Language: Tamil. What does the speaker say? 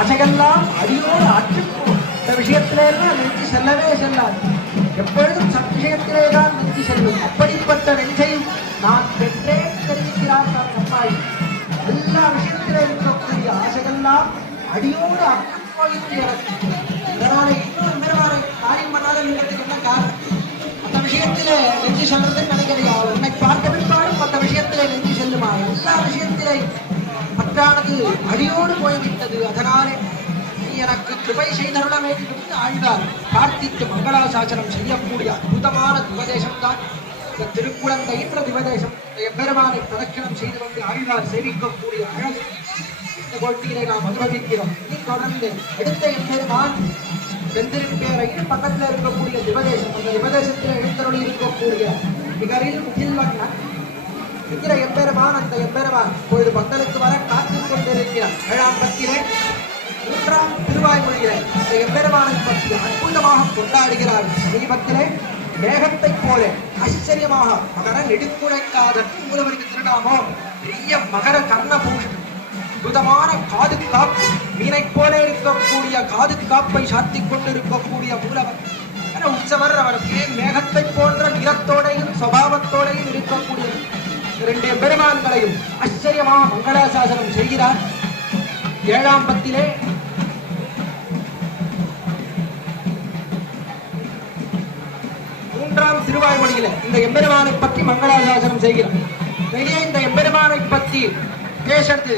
அசைகெல்லாம் அடியோடு ஆற்றுப்போம் இந்த விஷயத்திலே எல்லாம் நெஞ்சு செல்லவே செல்லாது. எப்பொழுதும் சத்விஷயத்திலே தான் நெஞ்சு செல்லும். அப்படிப்பட்ட நெஞ்சை நான் பெற்றேன் தெரிவிக்கிறார் தான் அம்மாய். எல்லா விஷயத்திலே இருக்கக்கூடிய ஆசைகள்லாம் அடியோடு அற்றுப்போயிற்று எனக்கு. இதனால இன்னொரு பெருமானை காரியம் பண்ணாத இருக்கிறதுக்கு என்ன காரணம். அந்த விஷயத்திலே நெஞ்சு செல்றதுன்னு நினைக்கிறியா உன்னை பார்க்க ஒன்றானது அடியோடு போய்விட்டது. அதனாலே நீ எனக்கு கிருபை செய்தருள வேண்டும் என்று ஆழ்வார் பிரார்த்தித்து மங்களாசாசனம் செய்யக்கூடிய அற்புதமான திவதேசம் தான் இந்த திருக்குழந்தை என்ற திவதேசம் எம்பெருமானை பிரதட்சணம் செய்து வந்து ஆழ்வார் சேவிக்கக்கூடிய அழகு. இந்த போட்டியிலே நாம் அனுபவிக்கிறோம். இனி தொடர்ந்து அடுத்த எம்பெருமான் செந்திருப்பேரையில் பக்கத்தில் இருக்கக்கூடிய திவதேசம் அந்த திவதேசத்தில் எழுந்தருளி இருக்கக்கூடிய நிகரில் முகில்வண்ணன் இருக்கிற எம்பெருமான் அந்த எம்பெருமான் இப்பொழுது பக்தருக்கு ஏழாம் பத்திலே மூன்றாம் திருவாய்மொழியிலே இந்த எம்பெருமானை பற்றி அற்புதமாக கொண்டாடுகிறார் சமீபத்திலே மேகத்தைப் போல ஆச்சரியமாக மகர நெடுக்குழைக்காத மூலவருக்கு திருநாமம். பெரிய மகர கர்ணபூஷணம். அற்புதமான காது காப்பு. மீனை போல இருக்கக்கூடிய காது காப்பை சாத்திக் கொண்டிருக்கக்கூடிய மூலவர். உற்சவர் அவருக்கு மேகத்தை போன்ற நிறத்தோடையும் சுபாவத்தோடையும் இருக்கக்கூடிய இரண்டு பெருமான்களையும் ஆச்சரியமாக மங்களாசாசனம் செய்கிறார். ஏழாம் பத்திலே. மூன்றாம் திருவாய்மொழியில இந்த எம்பெருமானை பற்றி மங்களாசாசனம் செய்கிறார். வெளியே இந்த எம்பெருமானை பற்றி பேசுறது